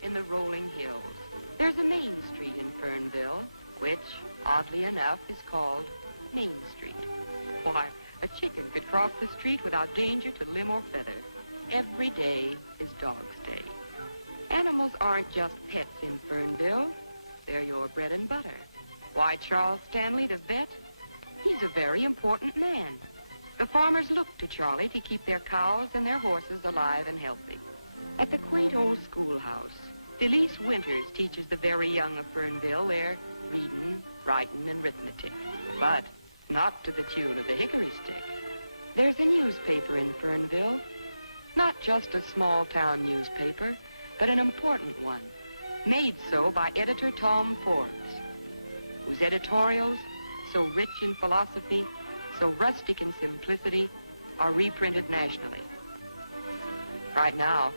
In the rolling hills, there's a main street in Fernville, which, oddly enough, is called Main Street. Why, a chicken could cross the street without danger to limb or feather. Every day is Dog's Day. Animals aren't just pets in Fernville. They're your bread and butter. Why, Charles Stanley, the vet, he's a very important man. The farmers look to Charlie to keep their cows and their horses alive and healthy. At the quaint old schoolhouse, Felice Winters teaches the very young of Fernville their reading, writing, and arithmetic. But not to the tune of the hickory stick. There's a newspaper in Fernville. Not just a small-town newspaper, but an important one. Made so by editor Tom Forbes, whose editorials, so rich in philosophy, so rustic in simplicity, are reprinted nationally. Right now,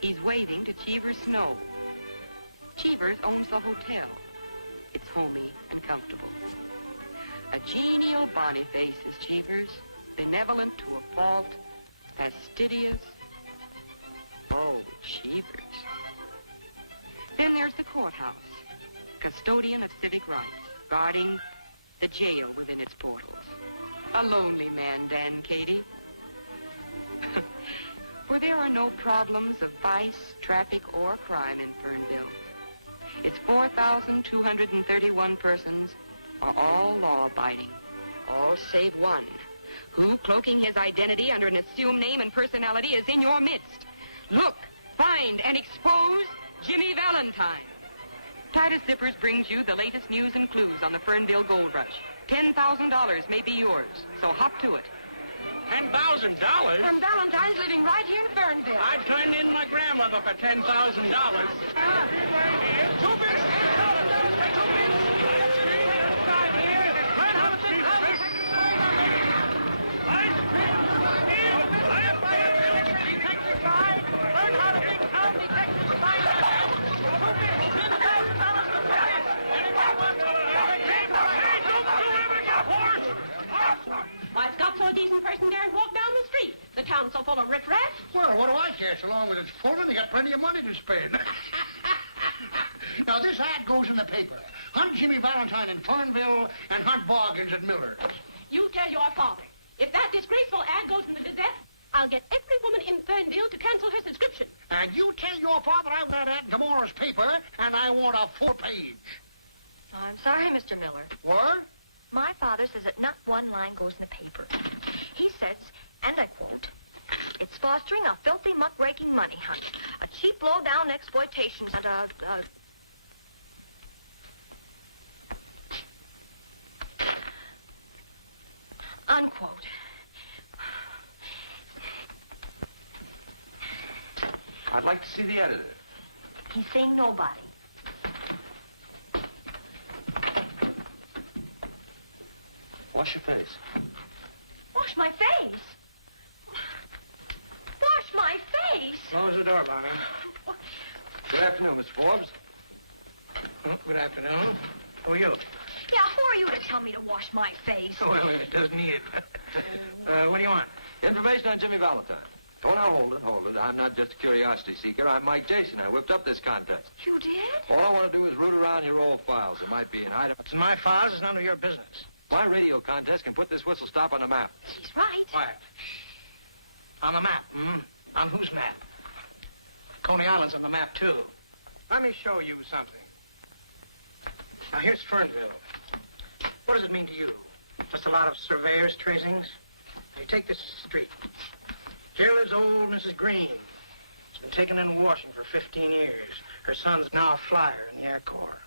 he's waving to Cheever's Snow. Cheever's owns the hotel. It's homey and comfortable. A genial Boniface is Cheever's, benevolent to a fault, fastidious. Oh, Cheever's. Then there's the courthouse, custodian of civic rights, guarding the jail within its portals. A lonely man, Dan Cady. For there are no problems of vice, traffic, or crime in Fernville. Its 4,231 persons are all law-abiding, all save one, who, cloaking his identity under an assumed name and personality, is in your midst. Look, find, and expose Jimmy Valentine. Titus Zippers brings you the latest news and clues on the Fernville gold rush. $10,000 may be yours, so hop to it. $10,000? And Valentine's living right here in Fernville. I turned in my grandmother for $10,000. Two bits. I've got so a decent person daren't walk down the street. The town's so full of riffraff. Well, what do I care so long as it's full and they got plenty of money to spend? Now, this ad goes in the paper. Hunt Jimmy Valentine in Fernville and hunt Boggins at Miller's. You tell your father. If that disgraceful ad goes in the Gazette, I'll get every woman in Fernville to cancel her subscription. And you tell your father I want that ad in tomorrow's paper, and I want a full page. Oh, I'm sorry, Mr. Miller. What? My father says that not one line goes in the paper. He says, and I quote, "It's fostering a filthy, muckraking money hunt, a cheap, low-down exploitation, and a unquote." I'd like to see the editor. He's saying nobody. Wash your face. Wash my face? Wash my face? Close the door, Bonnie. Good afternoon, Mr. Forbes. Oh, good afternoon. Who are you? Yeah, who are you to tell me to wash my face? Well, it does need it. What do you want? Information on Jimmy Valentine. Oh, now, hold it. I'm not just a curiosity seeker. I'm Mike Jason. I whipped up this contest. You did? All I want to do is root around your old files. There might be an item. What's in my files is none of your business. My radio contest can put this whistle stop on the map. He's right. Quiet. On the map, On whose map? Coney Island's on the map, too. Let me show you something. Now, here's Fernville. What does it mean to you? Just a lot of surveyors' tracings? Now, you take this street. Here lives old Mrs. Green. She's been taken in washing for 15 years. Her son's now a flyer in the Air Corps.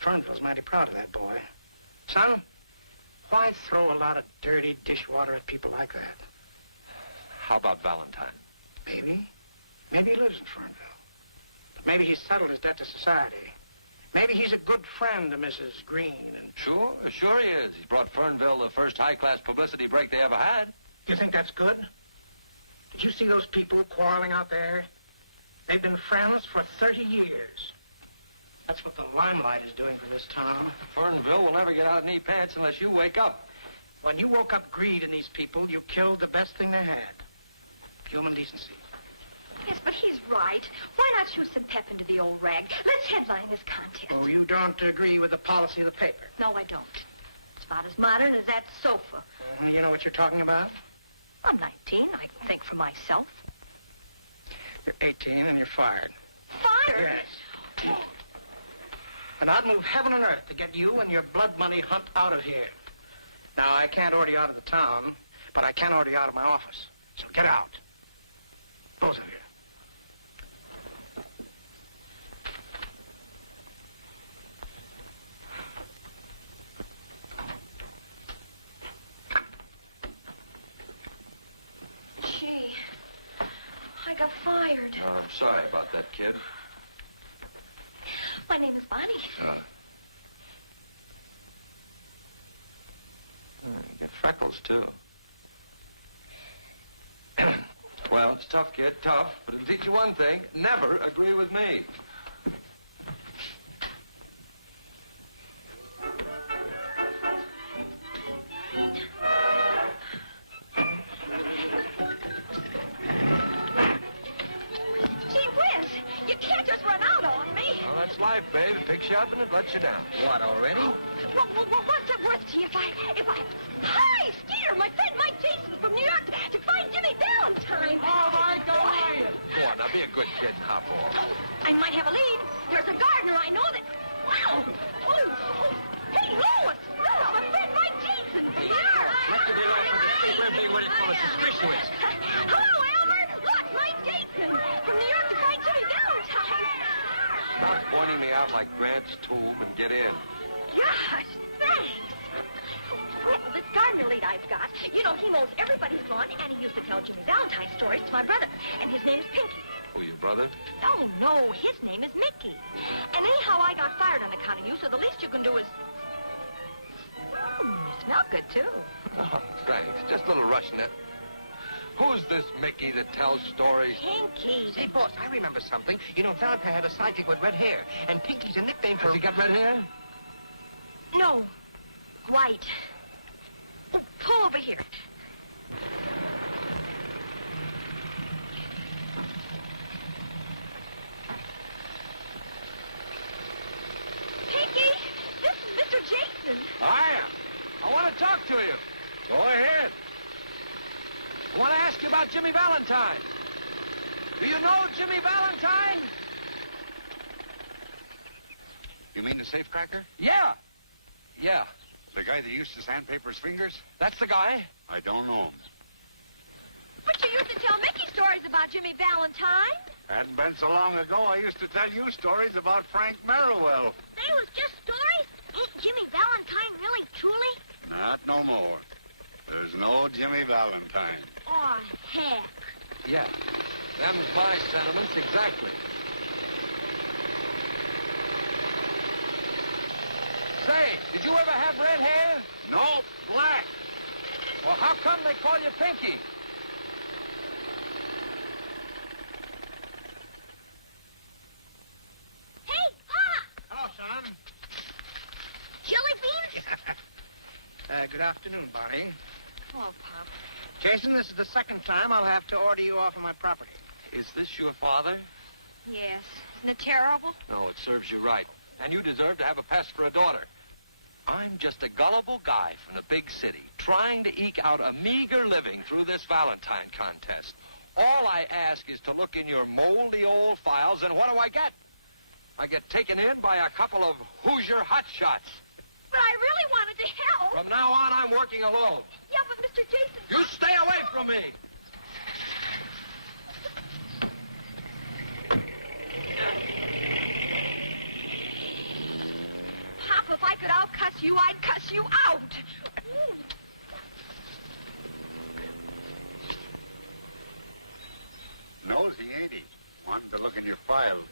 Fernville's mighty proud of that boy. Son, why throw a lot of dirty dishwater at people like that? How about Valentine? Maybe. Maybe he lives in Fernville. But maybe he's settled his debt to society. Maybe he's a good friend to Mrs. Green and... Sure he is. He's brought Fernville the first high-class publicity break they ever had. Do you think that's good? Did you see those people quarreling out there? They've been friends for 30 years. That's what the limelight is doing for this town. Fernville will never get out of knee pants unless you wake up. When you woke up greed in these people, you killed the best thing they had. Human decency. Yes, but he's right. Why not shoot some pep into the old rag? Let's headline this contest. Oh, you don't agree with the policy of the paper? No, I don't. It's about as modern as that sofa. You know what you're talking about? I'm 19. I can think for myself. You're 18 and you're fired. Fired? Yes. And I'd move heaven and earth to get you and your blood money hunt out of here. Now, I can't order you out of the town, but I can order you out of my office. So get out. Both of you. Gee, I got fired. Oh, I'm sorry about that, kid. My name is Bonnie. You get freckles, too. Well, it's tough, kid, tough. But it'll teach you one thing. Never agree with me. Well, that's life, babe. It picks you up and it lets you down. What, already? What's it worth to you if I... Hi, Skeeter, my friend Mike Jason from New York to find Jimmy Valentine. All right, go ahead. Go on, now be a good kid and hop off. I might have a lead. There's a gardener I know that... Wow! Hey, Lois, my friend Mike Jason from New York. Let's get off of the street. We're being what it's called suspicious. Hello, Elmer. Look, Mike Jason from New York to find Jimmy Valentine. Stop pointing me out like Grant's tomb and get in. Gosh, thanks. Well, this gardener lead I've got, you know, he mows everybody's lawn, and he used to tell Jimmy Valentine stories to my brother, and his name's Pinky. Who, your brother? Oh, no, his name is Mickey. And anyhow, I got fired on account of you, so the least you can do is... you smell good, too. Oh, thanks. Just a little Russianette. Who's this Mickey that tells stories? Pinky. Say, boss, I remember something. You know, Valentine had a sidekick with red hair, and Pinky's a nickname for... Has he got red hair? No, white. Oh, pull over here. Pinky, this is Mr. Jason. I am. I want to talk to you. Go ahead. I want to ask you about Jimmy Valentine. Do you know Jimmy Valentine? You mean the safecracker? Yeah. Yeah. The guy that used to sandpaper his fingers? That's the guy. I don't know him. But you used to tell Mickey stories about Jimmy Valentine. Hadn't been so long ago, I used to tell you stories about Frank Merriwell. They was just stories? Ain't Jimmy Valentine really, truly? Not no more. There's no Jimmy Valentine. Aw, heck. Yeah. Them's my sentiments exactly. Say, did you ever have red hair? No, black. Well, how come they call you Pinky? Hey, Pop! Hello, son. Jelly beans? Good afternoon, Bonnie. Hello, Pop. Jason, this is the second time I'll have to order you off of my property. Is this your father? Yes. Isn't it terrible? No, it serves you right. And you deserve to have a pest for a daughter. I'm just a gullible guy from the big city, trying to eke out a meager living through this Valentine contest. All I ask is to look in your moldy old files, and what do I get? I get taken in by a couple of Hoosier hotshots. But I really wanted to help. From now on, I'm working alone. Yeah, but Mr. Jason... You stay away from me! Pop, if I could out-cuss you, I'd cuss you out. Nosy, ain't he? Wanted to look in your files.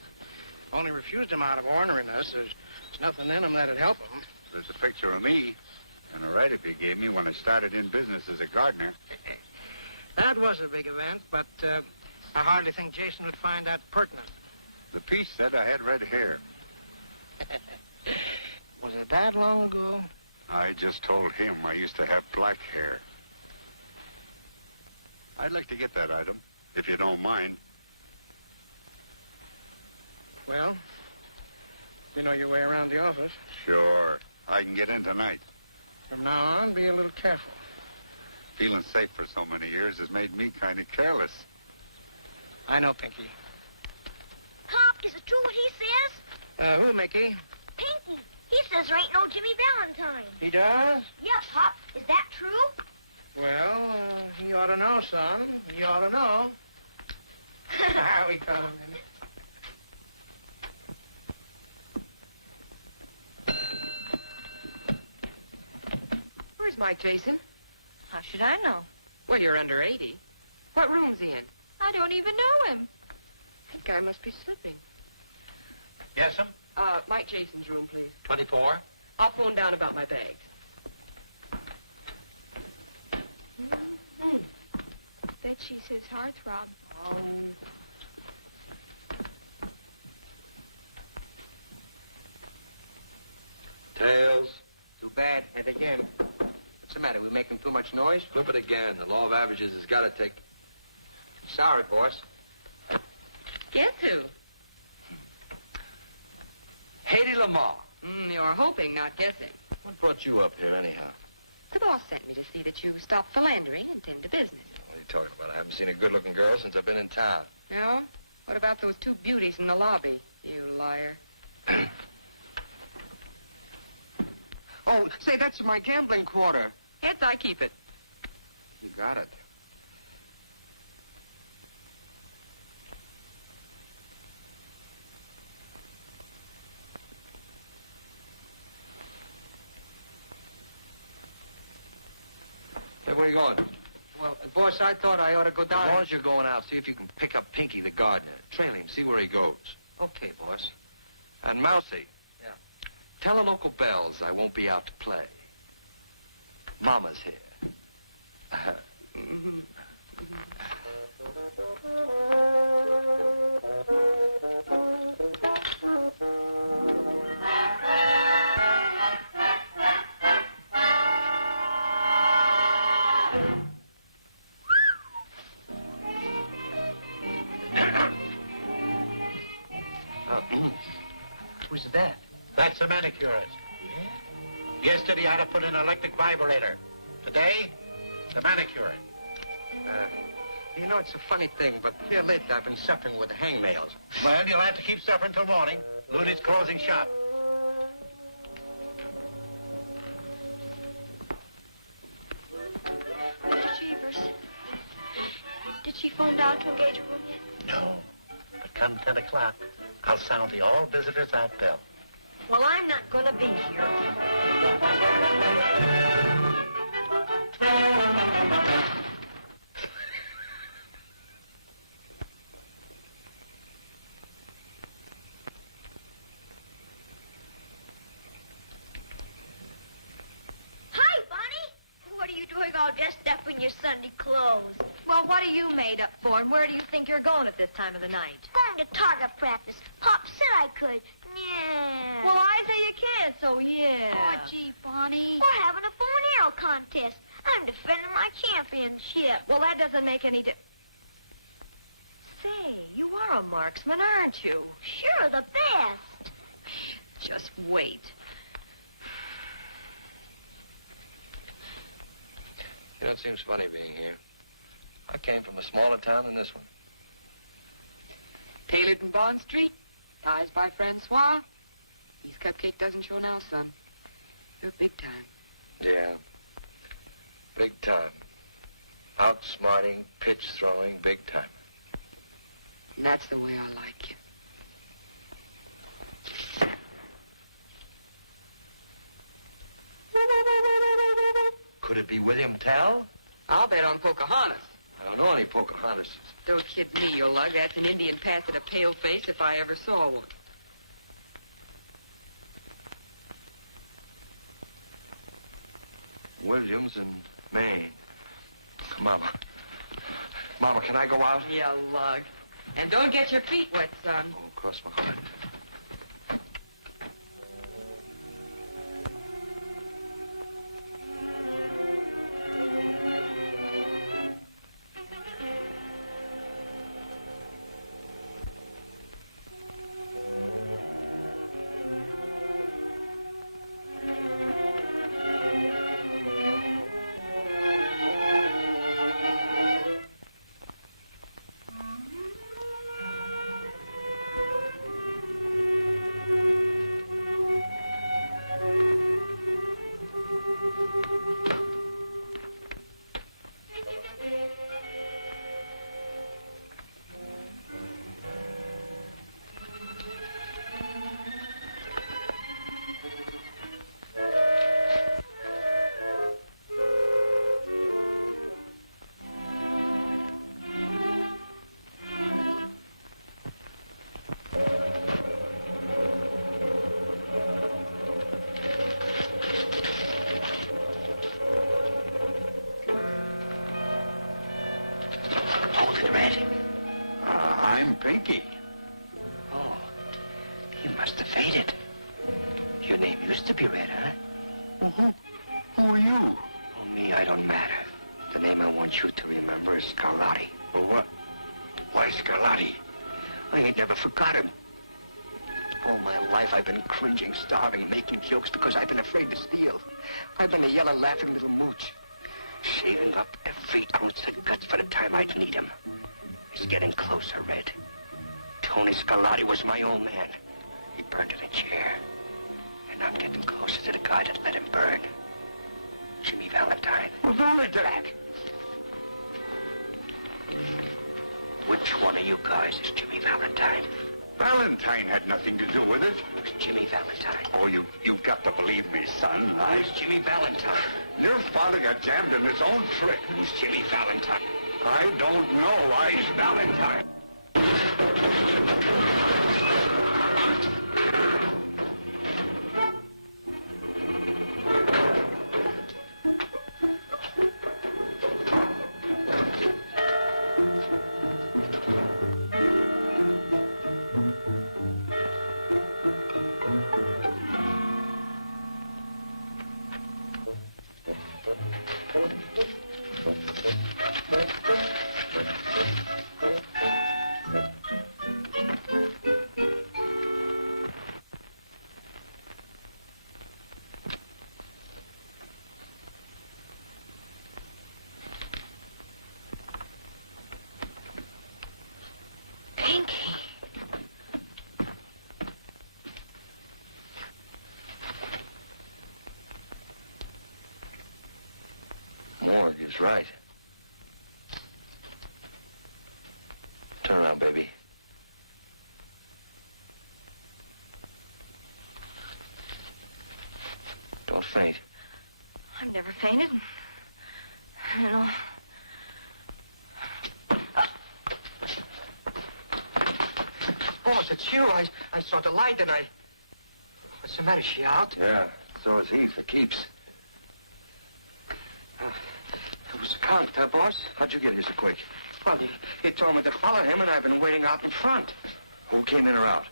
Only refused him out of orneriness. There's There's nothing in them that'd help him. There's a picture of me and a write-up you gave me when I started in business as a gardener. That was a big event, but I hardly think Jason would find that pertinent. The piece said I had red hair. Was it that long ago? I just told him I used to have black hair. I'd like to get that item, if you don't mind. Well, you know your way around the office. Sure. I can get in tonight. From now on, be a little careful. Feeling safe for so many years has made me kind of careless. I know, Pinky. Pop, is it true what he says? Who, Mickey? Pinky. He says there ain't no Jimmy Valentine. He does? Yep, Pop. Is that true? Well, you ought to know, son. You ought to know. We got him in it. Where's Mike, Jason? How should I know? Well, you're under 80. What room's he in? I don't even know him. That guy must be slipping. Yes, sir? Mike Jason's room, please. 24. I'll phone down about my bags. Bet she's his heartthrob. Oh. Tails. Too bad. And again. What's the matter? We making too much noise? Flip it again. The law of averages has got to take... Sorry, boss. Guess who? Haiti Lamar. You're hoping, not guessing. What brought you up here, anyhow? The boss sent me to see that you stop philandering and tend to business. What are you talking about? I haven't seen a good-looking girl since I've been in town. No? What about those two beauties in the lobby, you liar? Oh, say, that's my gambling quarter. Heads, I keep it. You got it. Hey, where are you going? Well, boss, I thought I ought to go down. As long as you're going out, see if you can pick up Pinky the gardener. Trail him, see where he goes. Okay, boss. And Mousy. Yeah. Tell the local bells I won't be out to play. Mama's here. Who's that? That's the manicurist. Yeah? Yesterday, I had to put in an electric vibrator. Today, the manicurist. You know, it's a funny thing, but here lately I've been suffering with hangnails. Well, you'll have to keep suffering till morning. Looney's closing shop. Mr. Cheevers, did she phone down to engage a room yet? No, but come 10 o'clock, I'll sound the all visitors out bell. Well, I'm not going to be here. Hi, Bonnie. What are you doing all dressed up in your Sunday clothes? Well, what are you made up for, and where do you think you're going at this time of the night? Going to target practice. Pop said I could. Yeah. Well, I say you can't, so yeah. Oh, gee, Bonnie. We're having a bow and arrow contest. I'm defending my championship. Well, that doesn't make any Say, you are a marksman, aren't you? Sure, the best. Just wait. You know, it seems funny being here. I came from a smaller town than this one. Tailored in Bond Street, ties by Francois. His cupcake doesn't show now, son. You're big time. Yeah. Big time. Outsmarting, pitch throwing, big timer. And that's the way I like you. Could it be William Tell? I'll bet on Pocahontas. I don't know any Pocahontas. Don't kid me, you lug. That's an Indian pass at a pale face if I ever saw one. Williams in Maine. Mama, can I go out? You lug. And don't get your feet wet, son. Oh, cross my heart. I'm Pinky. Oh, you must have faded. Your name used to be Red, huh? Well, who are you? Oh, me, I don't matter. The name I want you to remember is Scarlatti. Well, what? Why Scarlatti? I ain't never forgot him. All my life I've been cringing, starving, making jokes because I've been afraid to steal. I've been a yellow, laughing little mooch, saving up every ounce of guts for the time I'd need him. It's getting closer, Red. Tony Scarlatti was my old man. He burned in a chair. And I'm getting closer to the guy that let him burn. Jimmy Valentine. Well, Valentine! Which one of you guys is Jimmy Valentine? Valentine had nothing to do with it. It was Jimmy Valentine. Oh, you've got to believe me, son. Who's Jimmy Valentine? Your father got jammed in his own trick. Who's Jimmy Valentine? I don't know. He's Valentine. Morgue is right. Turn around, baby. Don't faint. I've never fainted. I don't know. Boss, it's you. I saw the light and I... What's the matter? Is she out? Yeah, so is he, for keeps. It was a count, boss? How'd you get here so quick? Well, he told me to follow him, and I've been waiting out in front. Who came in or out?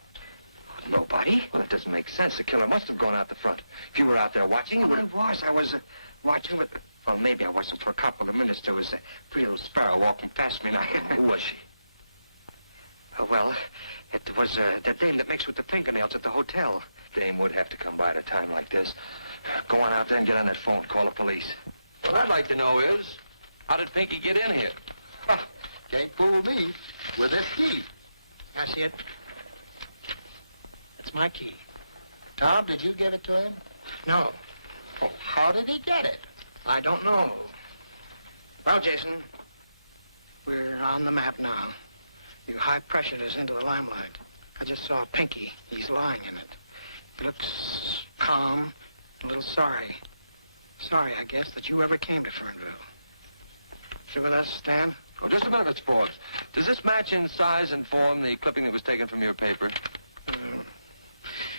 Nobody. Well, that doesn't make sense. The killer must have gone out the front. If you were out there watching, you would have... I was watching with... Well, maybe I wasn't for a couple of minutes. There was a pretty little sparrow walking past me, and I... Who was she? Well, it was the dame that makes with the fingernails at the hotel. Dame would have to come by at a time like this. Go on out there and get on that phone. Call the police. What I'd like to know is, how did Pinky get in here? Huh, can't fool me with this key. I see it. That's my key. Tom, did you give it to him? No, Oh, how did he get it? I don't know. Well, Jason, we're on the map now. You high-pressured us into the limelight. I just saw Pinky. He's lying in it. He looks calm, a little sorry. Sorry, I guess, that you ever came to Fernville. You with us, Stan? Oh, just a minute, Mr. Forbes. Does this match in size and form the clipping that was taken from your paper?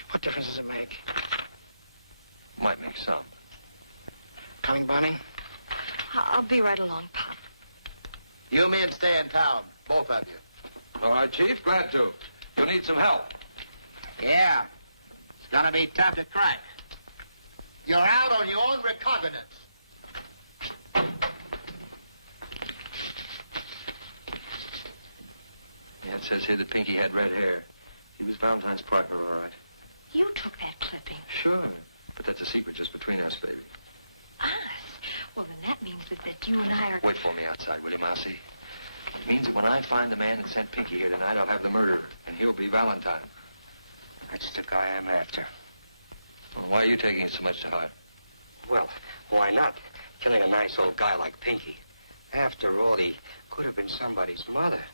What difference does it make? Might make some. Coming, Bonnie? I'll be right along, Pop. You men stay in town, both of you. All right, Chief, glad to. You'll need some help. Yeah. It's gonna be tough to crack. You're out on your own recognizance. Yeah, it says here that Pinky had red hair. He was Valentine's partner, all right. You took that clipping. Sure. But that's a secret just between us, baby. Us? Well, then that means that you and I are... Wait for me outside, will you, Mousy? It means that when I find the man that sent Pinky here tonight, I'll have the murderer, and he'll be Valentine. That's the guy I'm after. Well, why are you taking it so much to heart? Well, why not? Killing a nice old guy like Pinky. After all, he could have been somebody's mother.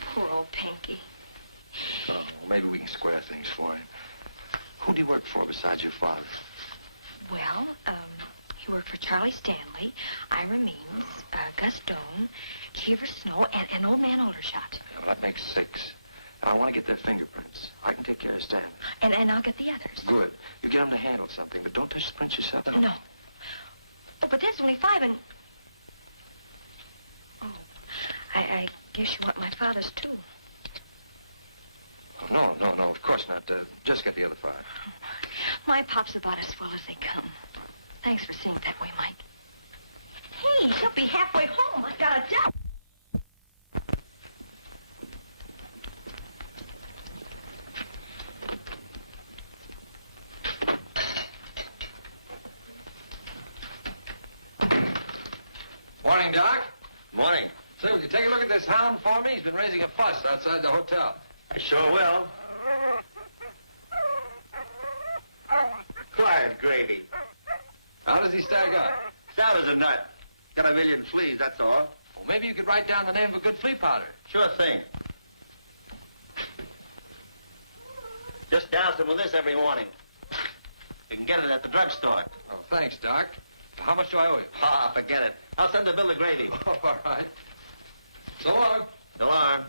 Poor old Pinky. Oh, maybe we can square things for him. Who do you work for besides your father? Well, he worked for Charlie Stanley, Ira Means, Gus Doan, Cheever Snow, and Old Man Aldershot. Well, that makes 6. I want to get their fingerprints. I can take care of Stanley. And I'll get the others. Good. You get them to handle something, but don't touch the prints yourself. No. Oh, but there's only 5 and... Oh, I guess you want my father's, too. Oh, no, of course not. Just get the other 5. My Pop's about as swell as they come. Thanks for seeing it that way, Mike. Hey, he'll be halfway home. I got a doubt. Morning, Doc. Morning. Say, would you take a look at this hound for me? He's been raising a fuss outside the hotel. I sure will. Quiet, Grady. How does he stack up? Sound as a nut. Got a million fleas, that's all. Well, maybe you could write down the name of a good flea powder. Sure thing. Just douse him with this every morning. You can get it at the drugstore. Oh, thanks, Doc. How much do I owe you? Ah, forget it. I'll send the bill to Grady. Oh, all right. So long. So long.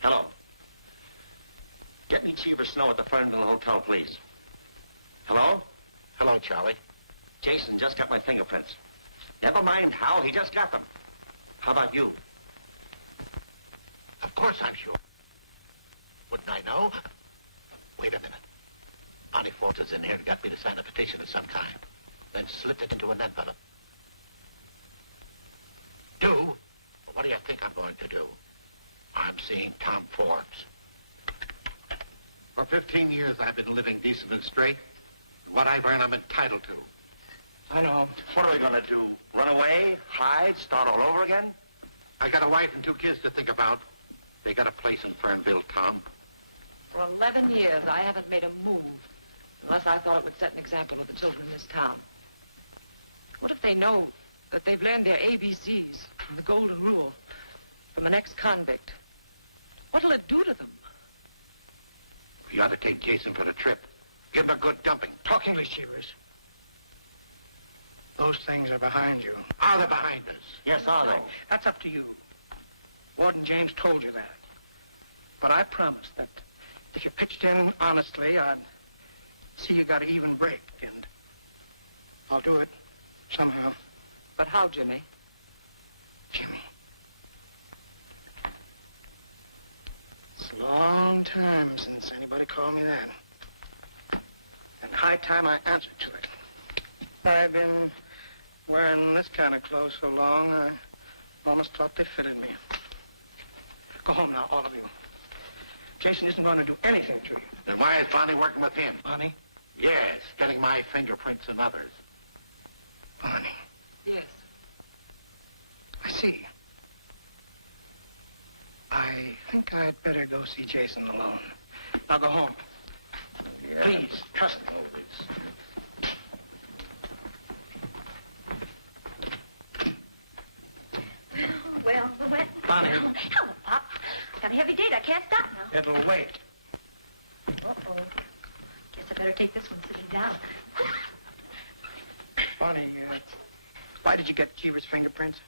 Hello. Get me Cheever Snow at the Fernville Hotel, please. Hello? Hello, Charlie. Jason just got my fingerprints. Never mind how, he just got them. How about you? Of course I'm sure. Wouldn't I know? Wait a minute. Bonnie Forster's in here and got me to sign a petition of some kind. Then slipped it into an envelope. Do? Well, what do you think I'm going to do? I'm seeing Tom Forbes. For 15 years, I've been living decent and straight. And what I've earned, I'm entitled to. I know. What are we gonna do? Run away? Hide? Start all over again? I got a wife and 2 kids to think about. They got a place in Fernville, Tom. For 11 years, I haven't made a move unless I thought it would set an example of the children in this town. What if they know that they've learned their ABCs and the golden rule from an ex-convict? What'll it do to them? You ought to take Jason for the trip. Give him a good dumping. Talk English, Cheevers. Those things are behind you. Are they behind us? Yes, are they? That's up to you. Warden James told you that. But I promised that if you pitched in honestly, I'd see you got an even break, and I'll do it somehow. But how, Jimmy? Jimmy. It's a long time since anybody called me that. And high time I answered to it. I've been wearing this kind of clothes so long, I almost thought they fitted me. Go home now, all of you. Jason isn't going to do anything to you. Then why is Bonnie working with him? Bonnie? Yes, getting my fingerprints and others. Bonnie. Yes. I see. I think I'd better go see Jason alone. Now go home. Yeah. Please, trust me. well, Bonnie. Hello, Pop. Got a heavy date. I can't stop now. It'll wait. Uh-oh. Guess I better take this one sitting down. Bonnie, why did you get Cheever's fingerprints?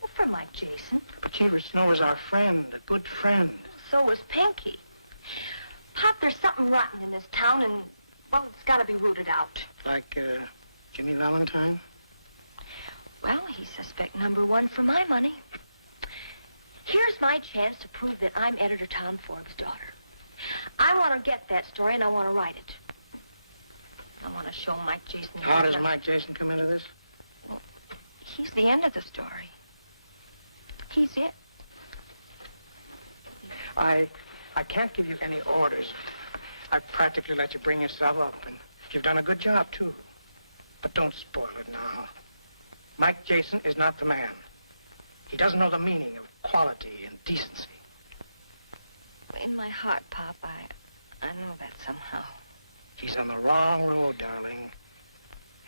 Well, for Mike Jason. But Cheever Snow is our friend, a good friend. So was Pinky. Pop, there's something rotten in this town, and, well, it's got to be rooted out. Like, Jimmy Valentine? Well, he's suspect number one for my money. Here's my chance to prove that I'm Editor Tom Forbes' daughter. I want to get that story, and I want to write it. I want to show Mike Jason... How does Mike Jason come into this? Well, he's the end of the story. He's it. I can't give you any orders. I've practically let you bring yourself up, and you've done a good job, too. But don't spoil it now. Mike Jason is not the man. He doesn't know the meaning of quality and decency. In my heart, Pop, I know that somehow. He's on the wrong road, darling,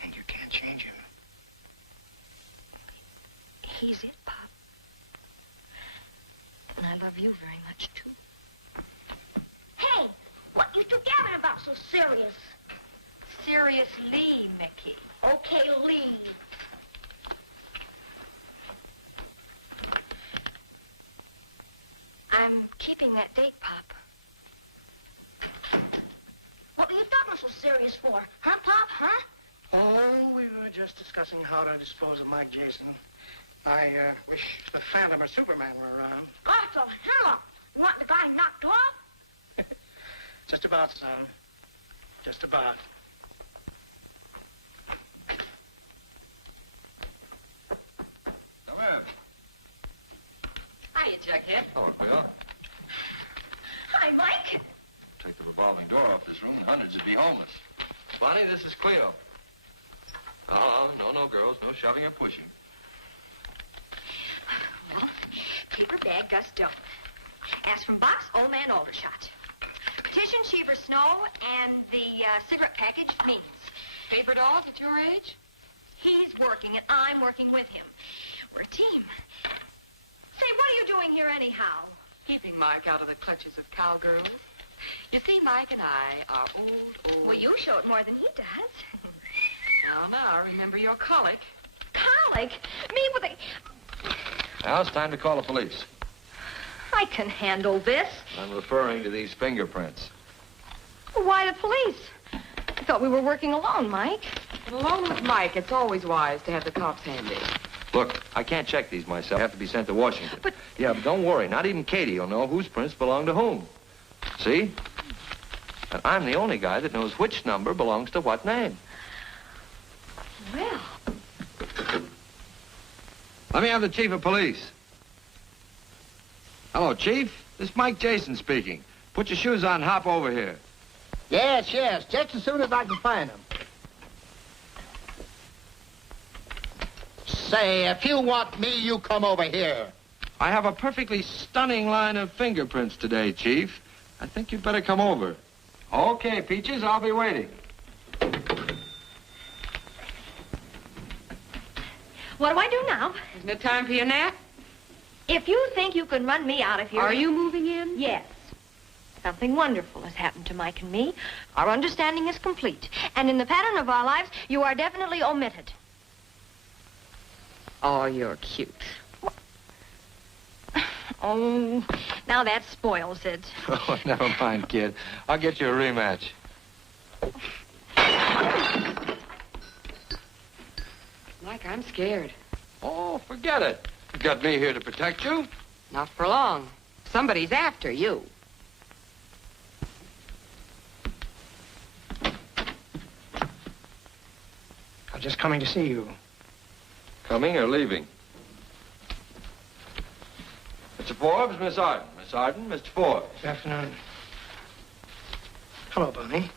and you can't change him. He's it, Pop. And I love you very much, too. Hey, what you two gabbing about so serious? Seriously, Mickey. Okay, Lee. I'm keeping that date, Pop. What were you talking so serious for? Huh, Pop, huh? Oh, we were just discussing how to dispose of Mike Jason. I wish the Phantom or Superman were around. God, so hell, you want the guy knocked off? Just about, son. Just about. Come in. Hiya, Jughead. Hello, Bill. Hi, Mike. Take the revolving door off this room and hundreds would be homeless. Bonnie, this is Cleo. Oh, no, girls. No shoving or pushing. Well, paper bag, Gus Doe. Ask from box, old man Aldershot. Petition, Cheever Snow, and the cigarette package, Means. Paper dolls at your age? He's working, and I'm working with him. We're a team. Say, what are you doing here anyhow? Keeping Mike out of the clutches of cowgirls. You see, Mike and I are old... Well, you show it more than he does. Now, remember your colic. Colic? Me with a... Now it's time to call the police. I can handle this. I'm referring to these fingerprints. Why the police? I thought we were working alone, Mike. Alone with Mike, it's always wise to have the cops handy. Look, I can't check these myself. They have to be sent to Washington. But... Yeah, but don't worry. Not even Katie will know whose prints belong to whom. See? And I'm the only guy that knows which number belongs to what name. Well... Let me have the chief of police. Hello, Chief. This is Mike Jason speaking. Put your shoes on and hop over here. Yes, just as soon as I can find them. Say, if you want me, you come over here. I have a perfectly stunning line of fingerprints today, Chief. I think you'd better come over. Okay, Peaches, I'll be waiting. What do I do now? Isn't it time for your nap? If you think you can run me out of here... Are you moving in? Yes. Something wonderful has happened to Mike and me. Our understanding is complete. And in the pattern of our lives, you are definitely omitted. Oh, you're cute. Oh, now that spoils it. Oh, never mind, kid. I'll get you a rematch. Mike, I'm scared. Oh, forget it. You got me here to protect you. Not for long. Somebody's after you. I'm just coming to see you. Coming or leaving? Mr. Forbes, Miss Arden. Miss Arden, Mr. Forbes. Good afternoon. Hello, Bonnie.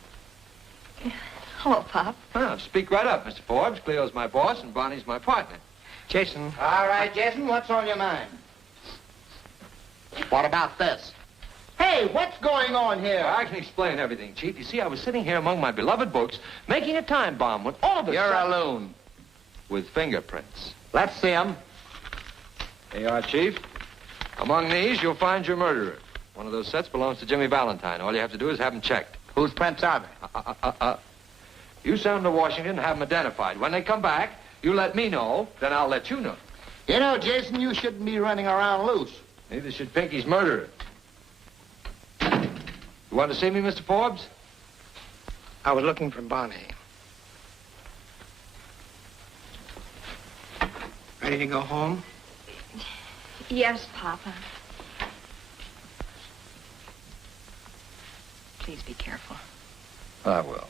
Hello, Pop. Speak right up, Mr. Forbes. Cleo's my boss and Bonnie's my partner. Jason. All right, Jason, what's on your mind? What about this? Hey, what's going on here? I can explain everything, Chief. You see, I was sitting here among my beloved books, making a time bomb when all of a You're sudden... a loon. With fingerprints. Let's see 'em. Here you are, Chief. Among these, you'll find your murderer. One of those sets belongs to Jimmy Valentine. All you have to do is have him checked. Whose prints are they? You send them to Washington and have them identified. When they come back, you let me know, then I'll let you know. You know, Jason, you shouldn't be running around loose. Neither should Pinky's murderer. You want to see me, Mr. Forbes? I was looking for Bonnie. Ready to go home? Yes, Papa. Please be careful. I will.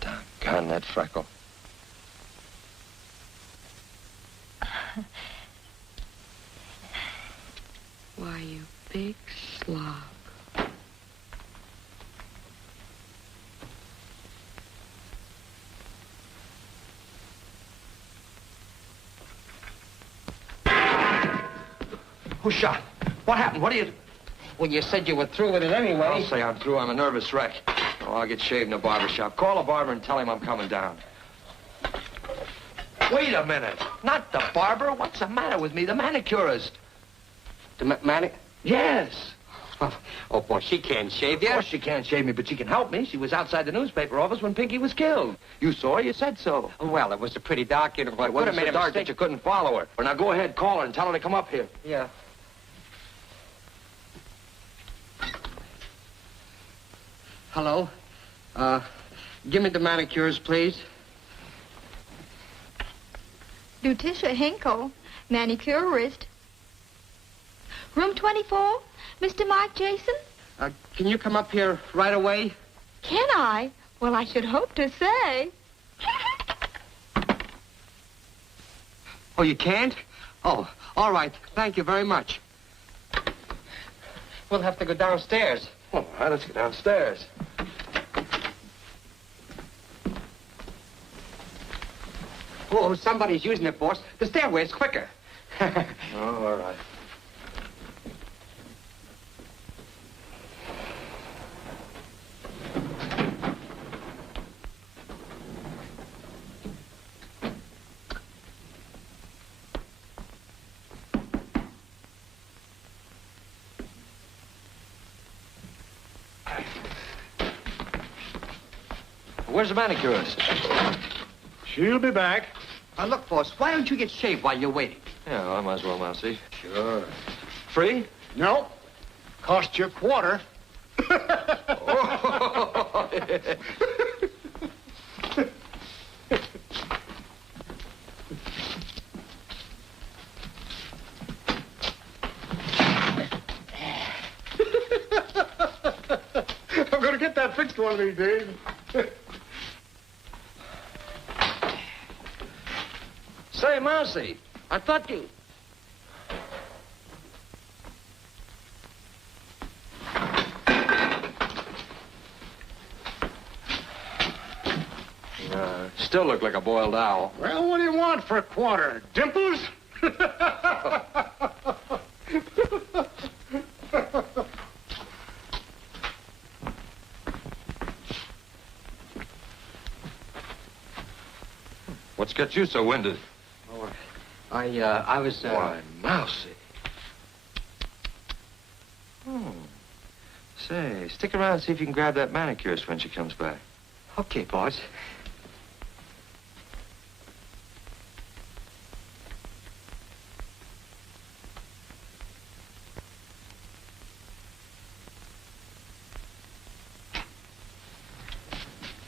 Doggone that freckle. Why, you big slob. Who shot? What happened? What are you... Well, you said you were through with it anyway. I'll say I'm through. I'm a nervous wreck. Oh, I'll get shaved in a barber shop. Call a barber and tell him I'm coming down. Wait a minute. Not the barber. What's the matter with me? The manicurist. The manic? Yes. Oh, boy, she can't shave you. Of course she can't shave me, but she can help me. She was outside the newspaper office when Pinky was killed. You saw her. You said so. Well, it was a pretty dark, you know. What It wasn't so dark that you couldn't follow her. Well, now go ahead, call her and tell her to come up here. Yeah. Hello? Give me the manicures, please. Lutetia Hinkle, manicurist. Room 24, Mr. Mike Jason? Can you come up here right away? Can I? Well, I should hope to say. Oh, you can't? Oh, all right. Thank you very much. We'll have to go downstairs. All right, let's go downstairs. Oh, somebody's using it, boss. The stairway's quicker. Oh, all right. Where's the manicurist? She'll be back. Look, boss, why don't you get shaved while you're waiting? Yeah, well, I might as well, Mousy. Sure. Free? No. Cost you a quarter. I'm going to get that fixed one of these days. Say, Mousy, I thought you... Still look like a boiled owl. Well, what do you want for a quarter? Dimples? What's got you so winded? Oh, I was... Why, Mousy. Oh. Say, stick around and see if you can grab that manicurist when she comes back. Okay, boss.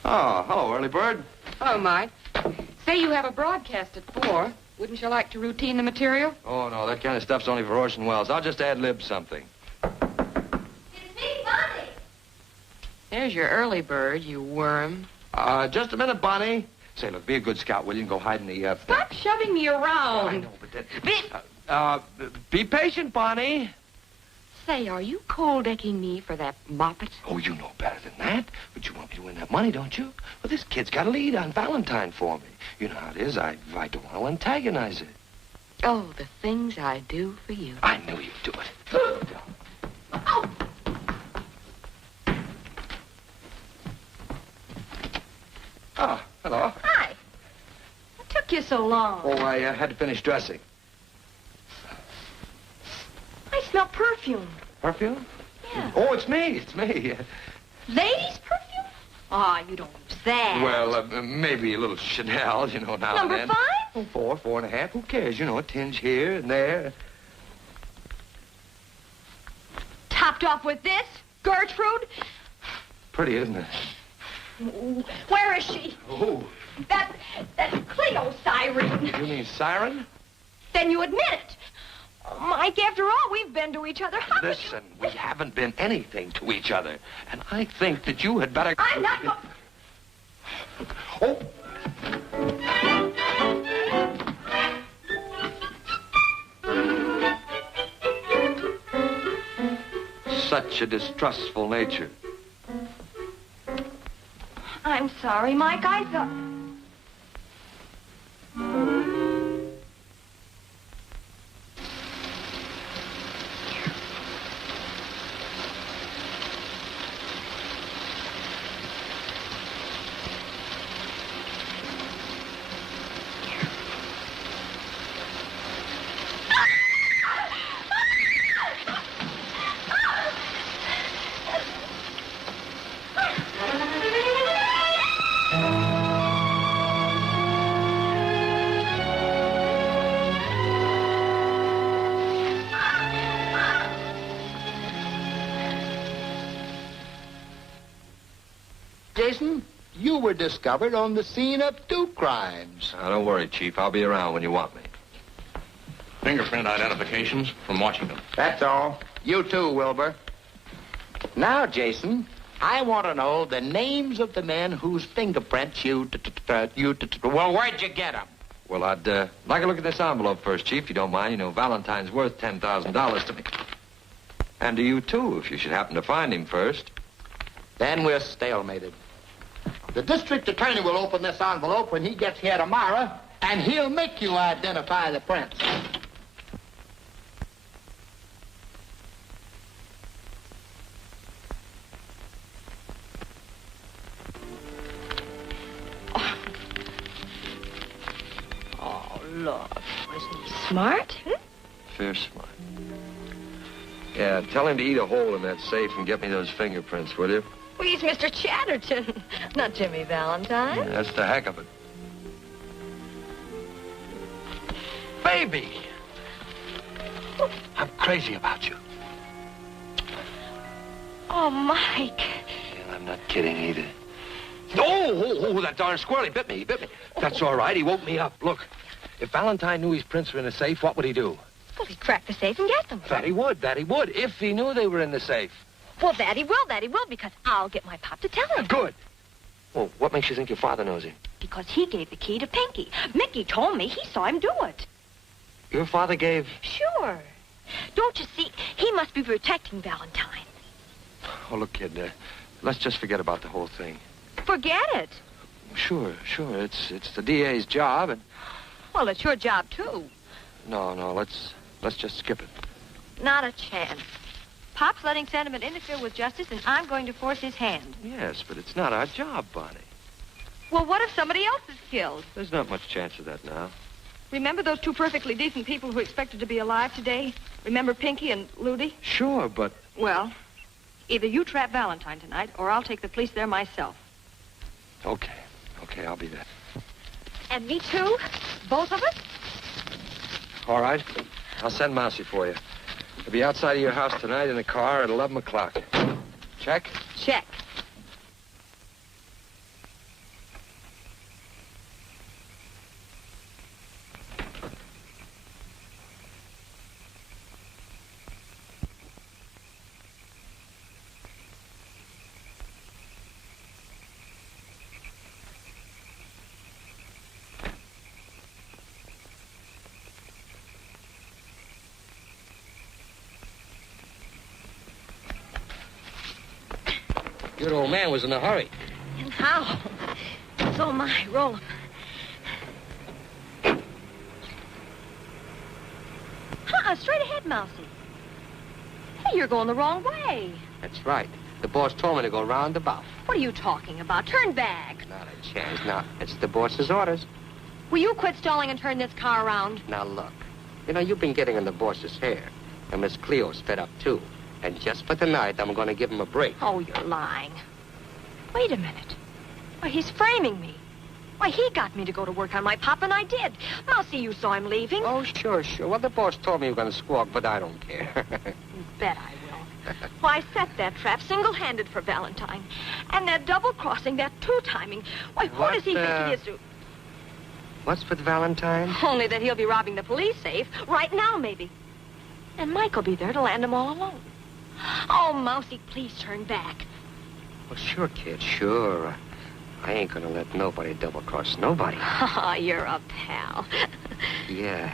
Oh, hello, early bird. Hello, Mike. Say you have a broadcast at 4. Wouldn't you like to routine the material? Oh, no, that kind of stuff's only for Orson Welles. I'll just ad-lib something. It's me, Bonnie. There's your early bird, you worm. Just a minute, Bonnie. Say, look, be a good scout, will you, and go hide in the, Stop shoving me around. I know, but that... be patient, Bonnie. Say, are you cold-decking me for that moppet? Oh, you know better than that. But you want me to win that money, don't you? Well, this kid's got a lead on Valentine for me. You know how it is. I don't want to antagonize it. Oh, the things I do for you. I knew you'd do it. Oh, hello. Hi. What took took you so long? Oh, I had to finish dressing. I smell perfume. Perfume? Yeah. Oh, it's me. It's me. Ladies' perfume? Oh, you don't use that. Well, maybe a little Chanel, you know, now Number and then. 5? Oh, 4, 4.5. Who cares? You know, a tinge here and there. Topped off with this? Gertrude? Pretty, isn't it? Ooh, where is she? Who? That's Cleo Siren. You mean Siren? Then you admit it. Oh, Mike, after all we've been to each other, how Listen, we haven't been anything to each other. And I think that you had better... I'm not Oh! Such a distrustful nature. I'm sorry, Mike. I thought... Jason, you were discovered on the scene of 2 crimes. Don't worry, Chief. I'll be around when you want me. Fingerprint identifications from Washington. That's all. You too, Wilbur. Now, Jason, I want to know the names of the men whose fingerprints well, where'd you get them? Well, I'd like to look at this envelope first, Chief, if you don't mind. You know, Valentine's worth $10,000 to me. And to you, too, if you should happen to find him first. Then we're stalemated. The district attorney will open this envelope when he gets here tomorrow, and he'll make you identify the prints. Oh, look. Wasn't he smart? Fierce smart. Yeah, tell him to eat a hole in that safe and get me those fingerprints, will you? Well, he's Mr. Chatterton, not Jimmy Valentine. Yeah, that's the heck of it. Baby! I'm crazy about you. Oh, Mike. And I'm not kidding either. Oh, that darn squirrel, he bit me. That's all right, he woke me up. Look, if Valentine knew his prints were in the safe, what would he do? Well, he'd crack the safe and get them. That he would, if he knew they were in the safe. Well, that he will, because I'll get my pop to tell him. Good. Well, what makes you think your father knows him? Because he gave the key to Pinky. Mickey told me he saw him do it. Your father gave... Sure. Don't you see? He must be protecting Valentine. Oh, look, kid, let's just forget about the whole thing. Forget it. Sure. It's the DA's job, and... Well, it's your job, too. No, let's just skip it. Not a chance. Pop's letting sentiment interfere with justice, and I'm going to force his hand. Yes, but it's not our job, Bonnie. Well, what if somebody else is killed? There's not much chance of that now. Remember those 2 perfectly decent people who expected to be alive today? Remember Pinky and Ludi? Sure, but... Well, either you trap Valentine tonight, or I'll take the police there myself. Okay, I'll be there. And me, too? Both of us? All right. I'll send Mousy for you. He'll be outside of your house tonight in a car at 11 o'clock. Check? Check. Good old man was in a hurry. And how? So am I. Roll him. Straight ahead, Mousy. Hey, you're going the wrong way. That's right. The boss told me to go roundabout. What are you talking about? Turn back. Not a chance. Now, it's the boss's orders. Will you quit stalling and turn this car around? Now, look. You know, you've been getting in the boss's hair. And Miss Cleo's fed up, too. And just for tonight, I'm going to give him a break. Oh, you're lying. Wait a minute. Why, he's framing me. Why, he got me to go to work on my pop, and I did. I'll see you saw him leaving. Oh, sure. Well, the boss told me you were going to squawk, but I don't care. You bet I will. Why, I set that trap single-handed for Valentine. And that double-crossing, that two-timing. Why, who does he think he is to... What's with Valentine? Only that he'll be robbing the police safe right now, maybe. And Mike'll be there to land them all alone. Oh, Mousy, please turn back. Well, sure, kid, sure. I ain't gonna let nobody double-cross nobody. Oh, you're a pal. Yeah.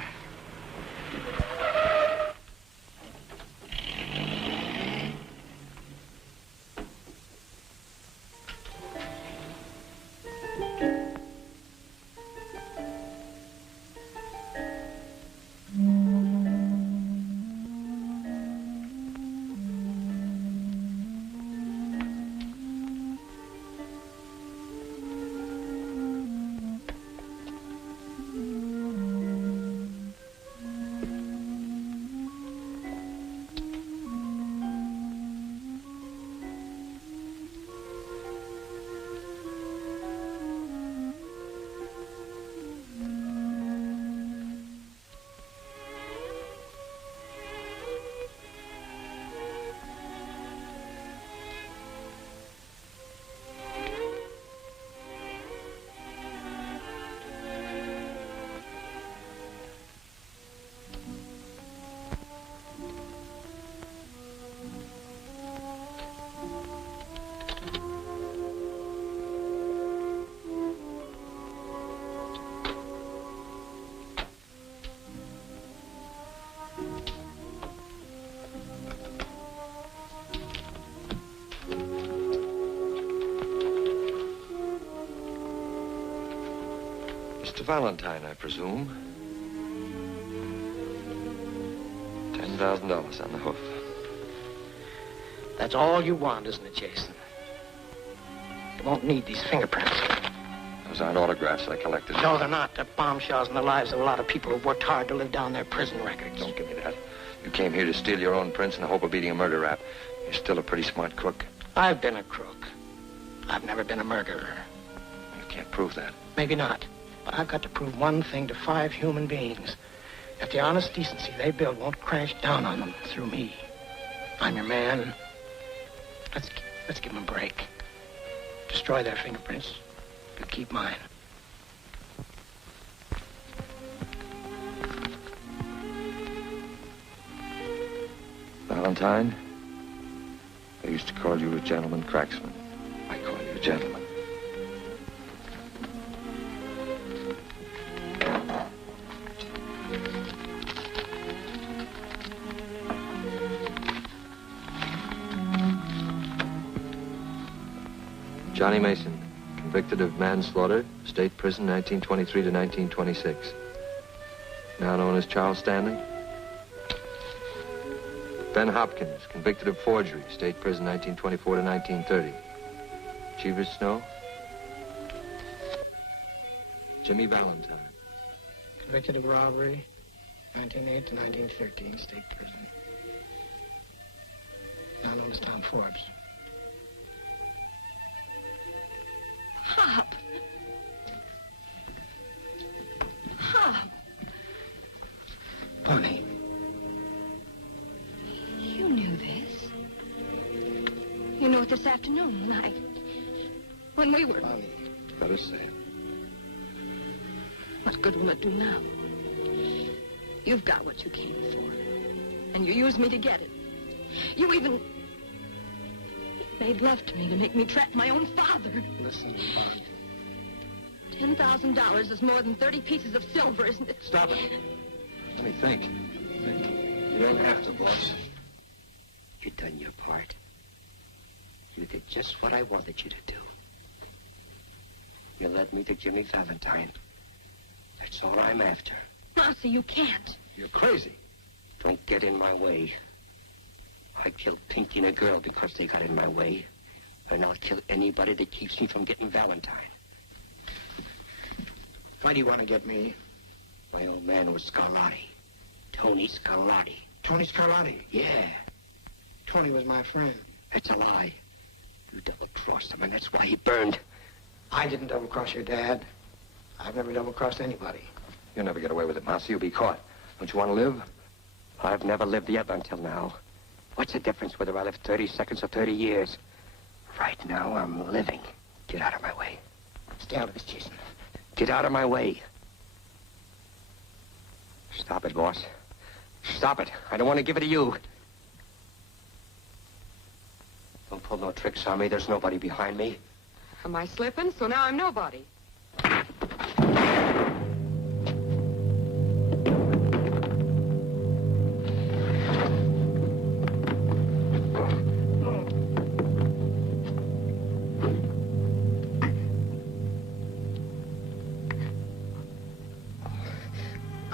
Mr. Valentine, I presume. $10,000 on the hoof. That's all you want, isn't it, Jason? You won't need these fingerprints. Those aren't autographs I collected. No, they're not. They're bombshells in the lives of a lot of people who've worked hard to live down their prison records. Don't give me that. You came here to steal your own prints in the hope of beating a murder rap. You're still a pretty smart crook. I've been a crook. I've never been a murderer. You can't prove that. Maybe not. But I've got to prove one thing to 5 human beings. That the honest decency they build won't crash down on them through me. I'm your man. Let's give them a break. Destroy their fingerprints. You keep mine. Valentine, I used to call you a gentleman cracksman. I call you a gentleman. Johnny Mason, convicted of manslaughter, state prison 1923 to 1926. Now known as Charles Stanley. Ben Hopkins, convicted of forgery, state prison 1924 to 1930. Cheever Snow. Jimmy Valentine. Convicted of robbery, 1908 to 1913, state prison. Now known as Tom Forbes. Hop. Hop. Bonnie. You knew this. You knew it this afternoon when we were... Bonnie. Let us say it. What good will it do now? You've got what you came for. And you used me to get it. You even... made love to me to make me trap my own father. Listen, Bonnie. $10,000 is more than 30 pieces of silver, isn't it? Stop it. Let me think. You don't have to, boss. You done your part. You did just what I wanted you to do. You led me to Jimmy Valentine. That's all I'm after. Marcy, you can't. You're crazy. Don't get in my way. I killed Pinky and a girl because they got in my way. And I'll kill anybody that keeps me from getting Valentine. Why do you want to get me? My old man was Scarlatti. Tony Scarlatti. Tony Scarlatti? Yeah. Tony was my friend. That's a lie. You double-crossed him, and that's why he burned. I didn't double-cross your dad. I've never double-crossed anybody. You'll never get away with it, Mousy. You'll be caught. Don't you want to live? I've never lived yet until now. What's the difference whether I live 30 seconds or 30 years? Right now, I'm living. Get out of my way. Stay out of this, Jason. Get out of my way. Stop it, boss. Stop it. I don't want to give it to you. Don't pull no tricks on me. There's nobody behind me. Am I slipping? So now I'm nobody.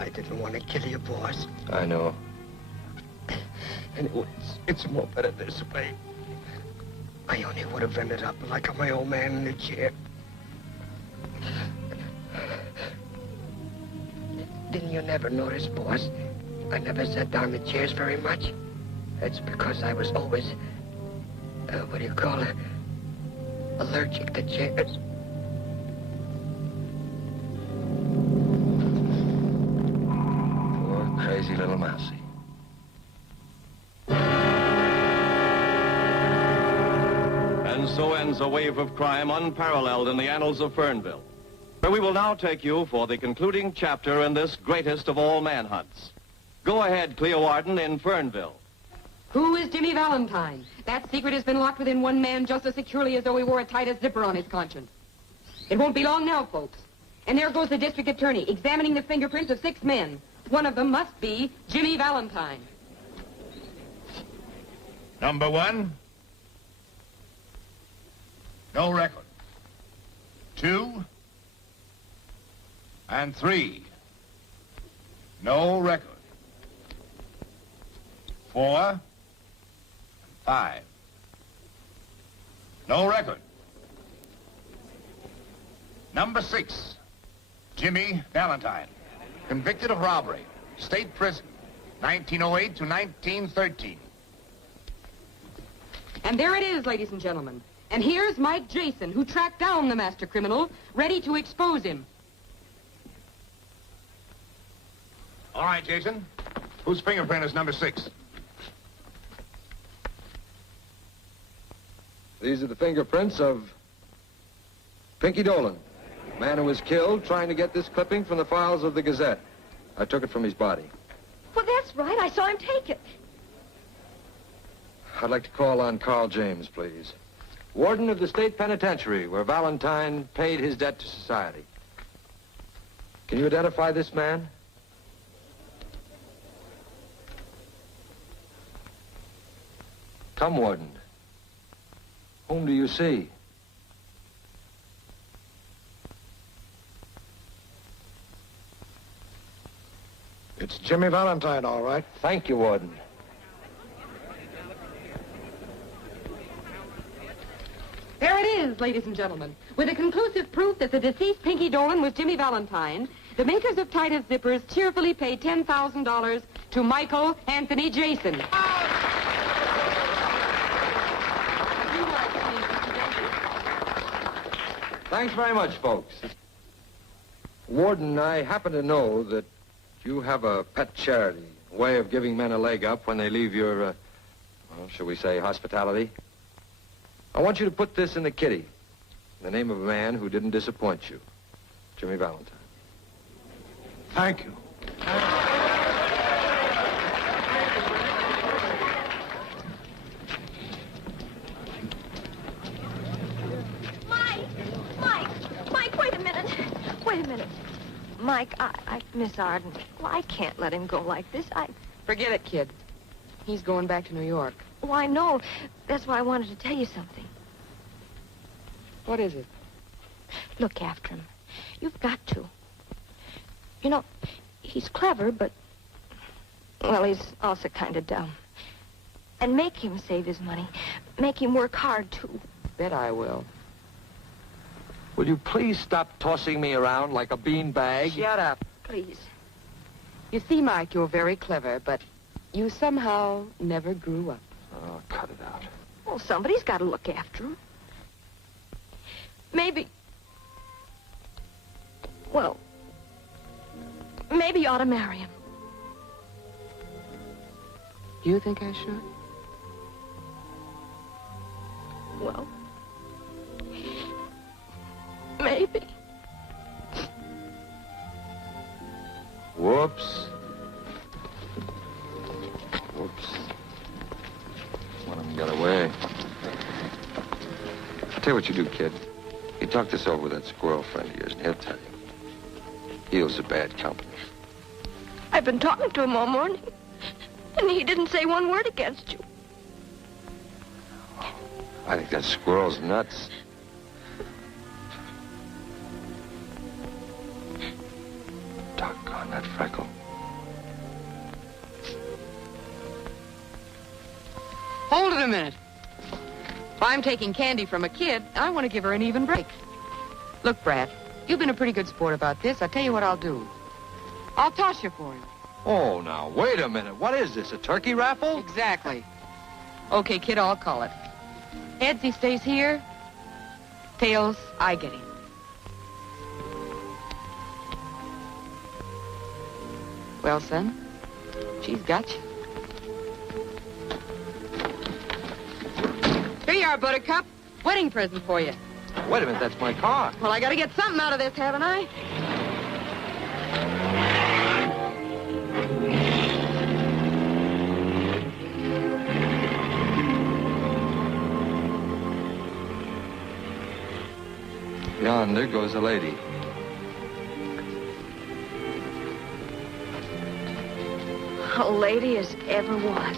I didn't want to kill you, boss. I know. And it's more better this way. I only would have ended up like my old man in the chair. Didn't you never notice, boss? I never sat down in the chairs very much. That's because I was always, what do you call it? Allergic to chairs. Poor crazy little Mousy. And so ends a wave of crime unparalleled in the annals of Fernville, where we will now take you for the concluding chapter in this greatest of all manhunts. Go ahead, Cleo Arden in Fernville. Who is Jimmy Valentine? That secret has been locked within one man just as securely as though he wore a tightest zipper on his conscience. It won't be long now, folks. And there goes the district attorney examining the fingerprints of 6 men. One of them must be Jimmy Valentine. Number 1. No record. 2 and 3. No record. 4 and 5. No record. Number 6. Jimmy Valentine. Convicted of robbery. State prison. 1908 to 1913. And there it is, ladies and gentlemen. And here's Mike Jason, who tracked down the master criminal, ready to expose him. All right, Jason. Whose fingerprint is number 6? These are the fingerprints of Pinky Dolan, man who was killed trying to get this clipping from the files of the Gazette. I took it from his body. Well, that's right. I saw him take it. I'd like to call on Carl James, please. Warden of the state penitentiary, where Valentine paid his debt to society. Can you identify this man? Come, Warden. Whom do you see? It's Jimmy Valentine, all right. Thank you, Warden. There it is, ladies and gentlemen. With a conclusive proof that the deceased Pinky Dolan was Jimmy Valentine, the makers of Titus Zippers cheerfully pay $10,000 to Michael Anthony Jason. Thanks very much, folks. Warden, I happen to know that you have a pet charity, a way of giving men a leg up when they leave your, well, shall we say, hospitality. I want you to put this in the kitty, in the name of a man who didn't disappoint you, Jimmy Valentine. Thank you. Mike, wait a minute. Wait a minute. Mike, Miss Arden, well, I can't let him go like this. Forget it, kid. He's going back to New York. Oh, I know. That's why I wanted to tell you something. What is it? Look after him. You've got to. You know, he's clever, but, well, he's also kind of dumb. And make him save his money. Make him work hard, too. Bet I will. Will you please stop tossing me around like a beanbag? Shut up. Please. You see, Mike, you're very clever, but you somehow never grew up. Oh, cut it out. Well, somebody's got to look after him. Maybe... Well, maybe you ought to marry him. Do you think I should? Well, maybe. Whoops. Whoops. One of them got away. I'll tell you what you do, kid. You talk this over with that squirrel friend of yours, and he'll tell you. He was a bad company. I've been talking to him all morning, and he didn't say one word against you. I think that squirrel's nuts. Doggone that freckle. Hold it a minute. If I'm taking candy from a kid, I want to give her an even break. Look, Brad, you've been a pretty good sport about this. I'll tell you what I'll do. I'll toss you for him. Oh, now, wait a minute. What is this, a turkey raffle? Exactly. Okay, kid, I'll call it. Heads, he stays here. Tails, I get him. Well, son, she's got you. Here you are, Buttercup. Wedding present for you. Wait a minute, that's my car. Well, I gotta get something out of this, haven't I? Yonder goes a lady. A lady as ever was.